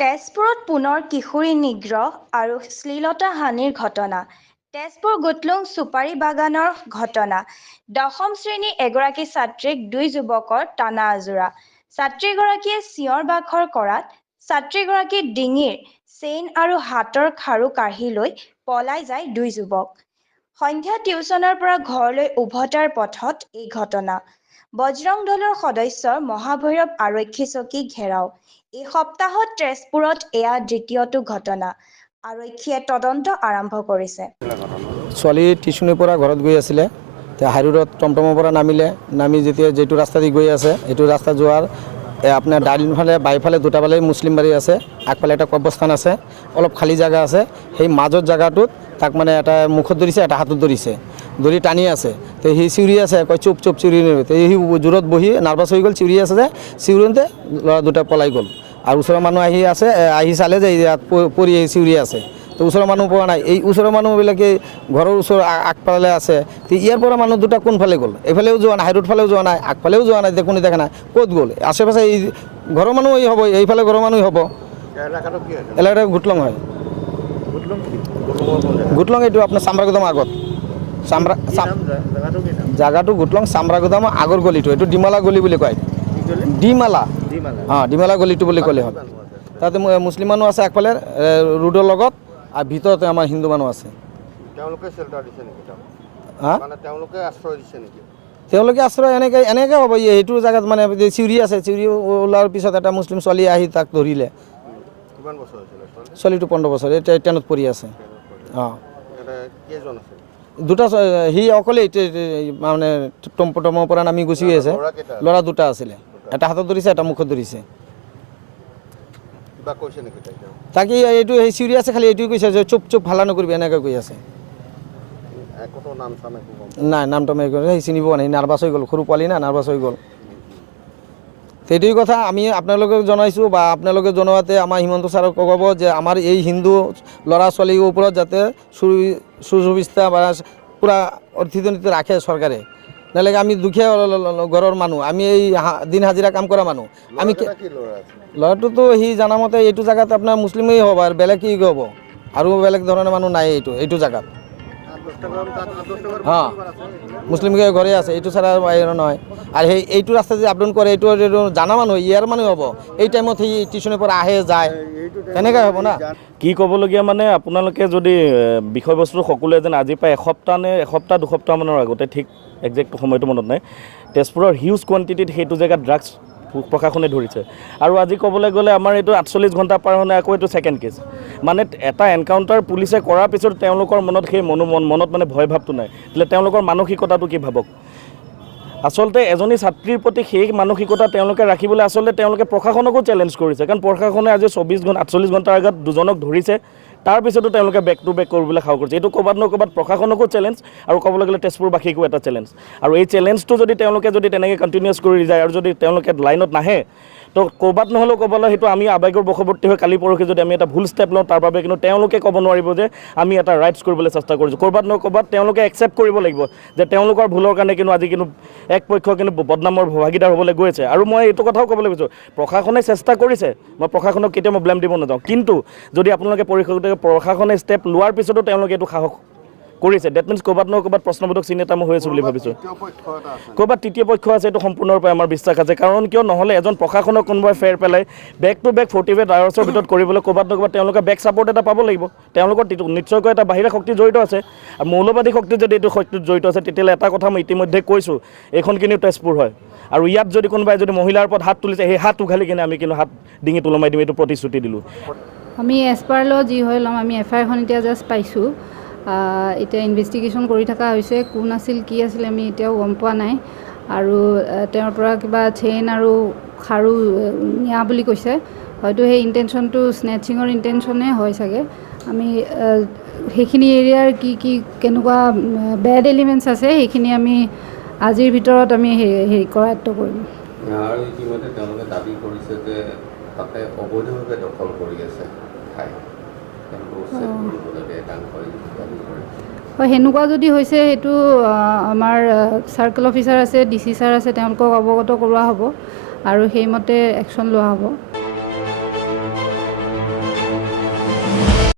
তেজপুৰত পুনৰ কিশোৰী নিগ্ৰহ আৰু শ্লীলতাহানিৰ ঘটনা। তেজপুৰ গুটলুং চুপাৰী বাগানৰ ঘটনা। দশম শ্ৰেণীৰ এগৰাকী ছাত্ৰীক দুই যুৱকৰ টানা আজোৰা। ছাত্ৰীগৰাকীয়ে চিঞৰ বাখৰ কৰাত ছাত্ৰীগৰাকীৰ ডিঙিৰ চেইন আৰু হাতৰ খাৰু কাঢ়ি লৈ পলাই যায় দুই যুৱক। সন্ধিয়া টিউচনৰ পৰা ঘৰলৈ উভতাৰ পথত এই ঘটনা। বজৰং দলৰ সদস্যৰ মহাভৈৰৱ আৰক্ষী চকী ঘেৰাও। এই সপ্তাহত তেজপুৰত এয়া দ্বিতীয়টো ঘটনা। আৰক্ষীয়ে তদন্ত আৰম্ভ কৰিছে। ছোৱালী টিউচনৰ পৰা ঘৰত গৈ আছিলে, হাইৰোডত টমটমৰ পৰা নামি যেতিয়া যিটো ৰাস্তা দি গৈ আছে এইটো ৰাস্তা যোৱাৰ আপোনাৰ ডাইনফালে বাইফালে দুটা ফালে মুছলিম বাৰী আছে, আগফালে এটা কবৰস্থান আছে, অলপ খালী জেগা আছে। সেই মাজত জেগাটোত তাক মানে এটা মুখত ধৰিছে, এটা হাতত ধৰি টানি আছে। তো সি চিঞৰি আছে, কয় চুপ চুপ চিঞৰি নেবে। তো সি জোৰত বহি নাৰ্ভাছ হৈ গ'ল, চিঞৰি আছে যে চিঞৰোঁতে ল'ৰা দুটা পলাই গ'ল। আৰু ওচৰৰ মানুহ আহি চালে যে ইয়াত পৰি চিঞৰি আছে। তো ওচৰৰ মানুহ পোৱা নাই। এই ওচৰৰ মানুহবিলাকে ঘৰৰ ওচৰৰ আগফালে আছে। তো ইয়াৰ পৰা মানুহ দুটা কোনফালে গ'ল? এইফালেও যোৱা নাই, হাইৰোড ফালেও যোৱা নাই, আগফালেও যোৱা নাই, কোনো দেখা নাই। ক'ত গ'ল? আশে পাশে এই ঘৰৰ মানুহ হ'ব, এইফালে ঘৰৰ মানুহ হ'ব। এলেকাটো গুটলং হয়। গুটলং এইটো আপোনাৰ চামৰাগুদামৰ আগত। জাগাটো গুটলং চামৰাগুদামৰ আগৰ গলিটো, এইটো ডিমালা গলি বুলি কয়। ডিমালা ডিমালা গলিটো বুলি ক'লে হ'ল। তাতে মুছলিম মানুহ আছে আগফালে ৰোডৰ লগত, আৰু ভিতৰতে আমাৰ হিন্দু মানুহ আছে। তেওঁলোকে আশ্ৰয় এনেকৈ হ'ব। সেইটো জেগাত মানে চিউৰি আছে, চিউৰি ওলোৱাৰ পিছত এটা মুছলিম ছোৱালী আহি তাক ধৰিলে। ছোৱালীটো 15 বছৰ, এতিয়া 10ত পঢ়ি আছে। দুটা, সি অকলে মানে টমটমৰ পৰা নামি গুচি আছে। ল'ৰা দুটা আছিলে, এটা হাতত ধৰিছে, এটা মুখত ধৰিছে। তাকে এইটো সেই চিউৰি আছে, খালি এইটোৱে কৈছে যে চুপ চুপ হাল্লা নকৰিবি, এনেকৈ কৈ আছে। নাই, নামটো সেই চিনি পোৱা নাই, নাৰ্ভাছ হৈ গ'ল, সৰু পোৱালি না, নাৰ্ভাছ হৈ গ'ল। সেইটোৱে কথা আমি আপোনালোকক জনাইছোঁ, বা আপোনালোকে জনোৱাতে আমাৰ হিমন্ত ছাৰক ক'ব যে আমাৰ এই হিন্দু ল'ৰা ছোৱালীৰ ওপৰত যাতে সুব্যৱস্থা বা পূৰা অৰ্থনীতি ৰাখে চৰকাৰে। নালাগে আমি দুখীয়া ঘৰৰ মানুহ, আমি এই দিন হাজিৰা কাম কৰা মানুহ। আমি ল'ৰাটোতো সি জানামতে এইটো জেগাত আপোনাৰ মুছলিমেই হ'ব, আৰু বেলেগ কি হ'ব, আৰু বেলেগ ধৰণৰ মানুহ নাই এইটো জেগাত। মুছলিমকে ঘৰে আছে, এইটো ছাড়া নহয়। আৰু এইটো ৰাস্তা যে আপডাউন কৰে, এইটো জানা মানুহ, ইয়াৰ মানুহ হ'ব। এই টাইমত সি টিউচনৰ পৰা আহে যায়, তেনেকৈ হ'ব না। কি ক'বলগীয়া মানে, আপোনালোকে যদি বিষয়বস্তু সকলোৱে যেন আজি প্ৰায় এসপ্তাহ 2 সপ্তাহমানৰ আগতে, ঠিক একজেক্ট সময়টো মনত নাই, তেজপুৰৰ হিউজ কোৱান্টিটিত সেইটো জেগাত ড্ৰাগছ প্ৰশাসনে ধৰিছে। আৰু আজি ক'বলৈ গ'লে আমাৰ এইটো 48 ঘণ্টা পাৰ হ'লে আকৌ এইটো ছেকেণ্ড কেছ। মানে এটা এনকাউণ্টাৰ পুলিচে কৰাৰ পিছত তেওঁলোকৰ মনত সেই মনত মানে ভয় ভাৱটো নাই। એટલે তেওঁলোকৰ মানসিকতাটো কি ভাবক। আচলতে এজনী ছাত্ৰীৰ প্ৰতি সেই মানসিকতা তেওঁলোকে ৰাখিবলৈ আচলতে তেওঁলোকে প্ৰশাসনকো চেলেঞ্জ কৰিছে। কাৰণ প্ৰশাসনে আজি 48 ঘণ্টাৰ আগত দুজনক ধৰিছে, তাৰপিছতো তেওঁলোকে বেক টু বেক কৰিবলৈ সাহস কৰিছে। এইটো ক'ৰবাত নহয় ক'ৰবাত প্ৰশাসনকো চেলেঞ্জ, আৰু ক'বলৈ গ'লে তেজপুৰবাসীকো এটা চেলেঞ্জ। আৰু এই চেলেঞ্জটো যদি তেওঁলোকে তেনেকৈ কণ্টিনিউছ কৰি যায়, আৰু যদি তেওঁলোকে লাইনত নাহে, তো ক'ৰবাত নহ'লেও ক'বলৈ সেইটো আমি আৱেগৰ বশৱৰ্তী হৈ কালি পৰহি যদি আমি এটা ভুল ষ্টেপ লওঁ, তাৰ বাবে কিন্তু তেওঁলোকে ক'ব নোৱাৰিব যে আমি এটা ৰাইটছ কৰিবলৈ চেষ্টা কৰিছোঁ। ক'ৰবাত নহয় ক'ৰবাত তেওঁলোকে একচেপ্ট কৰিব লাগিব যে তেওঁলোকৰ ভুলৰ কাৰণে কিন্তু আজি কিন্তু এক পক্ষ কিন্তু বদনামৰ ভাগিদাৰ হ'বলৈ গৈ আছে। আৰু মই এইটো কথাও ক'বলৈ বিচাৰোঁ, প্ৰশাসনে চেষ্টা কৰিছে, মই প্ৰশাসনক কেতিয়াও মই ব্লেম দিব নাযাওঁ। কিন্তু যদি আপোনালোকে প্ৰশাসনে ষ্টেপ লোৱাৰ পিছতো তেওঁলোকে এইটো সাহস কৰিছে, ডেট মিনছ ক'ৰবাত নহয় ক'ৰবাত প্ৰশ্নবোধক চিন এটা মই হৈ আছোঁ বুলি ভাবিছোঁ। ক'ৰবাত তৃতীয় পক্ষ আছে, এইটো সম্পূৰ্ণৰূপে আমাৰ বিশ্বাস আছে। কাৰণ কিয় নহ'লে এজন প্ৰশাসনক কোনোবাই ফেৰ পেলাই বেক টু বেক 48 আৱাৰ্ছৰ ভিতৰত কৰিবলৈ ক'ৰবাত নহয় ক'ৰবাত তেওঁলোকে বেক ছাপৰ্ট এটা পাব লাগিব। তেওঁলোকৰ নিশ্চয়কৈ এটা বাহিৰা শক্তি জড়িত আছে। আৰু মৌলবাদী শক্তি যদি এইটো শক্তিত জড়িত আছে, তেতিয়াহ'লে এটা কথা মই ইতিমধ্যে কৈছোঁ, এইখন কিন্তু তেজপুৰ হয়। আৰু ইয়াত যদি কোনোবাই মহিলাৰ ওপৰত হাত তুলিছে, সেই হাত উঘালি কিনে আমি কিন্তু হাত ডিঙিত ওলমাই দিম, এইটো প্ৰতিশ্ৰুতি দিলোঁ। আমি এজ পাৰ ল যি হৈ ল'ম, আমি FIR-খন এতিয়া জাষ্ট পাইছোঁ। এতিয়া ইনভেষ্টিগেশ্যন কৰি থকা হৈছে, কোন আছিল কি আছিল আমি এতিয়াও গম পোৱা নাই। আৰু তেওঁৰ পৰা কিবা চেইন আৰু খাৰু নিয়া বুলি কৈছে, হয়তো সেই ইণ্টেনশ্যনটো স্নেচিঙৰ ইণ্টেনশ্যনে হয় চাগে। আমি সেইখিনি এৰিয়াৰ কি কেনেকুৱা বেড এলিমেণ্টছ আছে, সেইখিনি আমি আজিৰ ভিতৰত আমি হেৰি কৰায়ত্ব কৰিম। আৰু ইতিমধ্যে তেওঁলোকে দাবী কৰিছে যে তাতে অবৈধভাৱে দখল কৰি আছে ঠাই, হয়। সেনেকুৱা যদি হৈছে, সেইটো আমাৰ চাৰ্কেল অফিচাৰ আছে, DC ছাৰ আছে, তেওঁলোকক অৱগত কৰোৱা হ'ব আৰু সেইমতে একশ্যন লোৱা হ'ব।